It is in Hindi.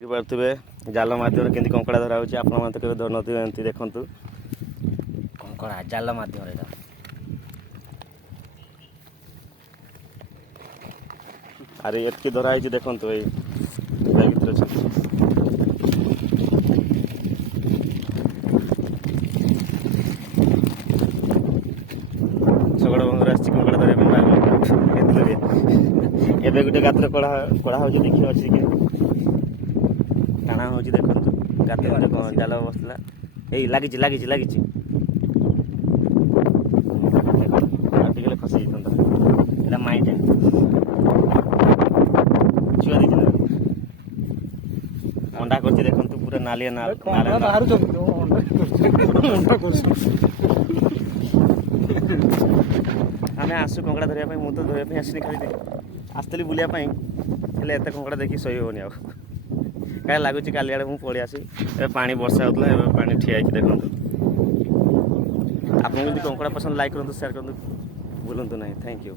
पारे जाल मध्यम के कंकड़ा धरा हो आप धर नदी देखु कंकड़ा जाल मध्यम अरे एतकी धरा है देखु भर शगड़ बंगर आसी कंकड़ा धरने एवं गोटे गात्र कड़ा कड़ा हो देखिए अच्छी टाणा हो देखो गात जाल बसला यही लगी लगी लगी खसी जाता माइटे छुआ दी अंडा कर देखो पूरा नालिया आम आसु कंकड़ा धरने मुझे तो धरने आसनी खाली आसती बुलापाई एत कंकड़ा देखिए सही होनी आ क्या लगुच काली आड़े मुझे पलि आसी पानी वर्षा होता है पानी ठिया देखो आपको कंकड़ा पसंद लाइक करूँ शेयर करूँ भूलु ना थैंक यू।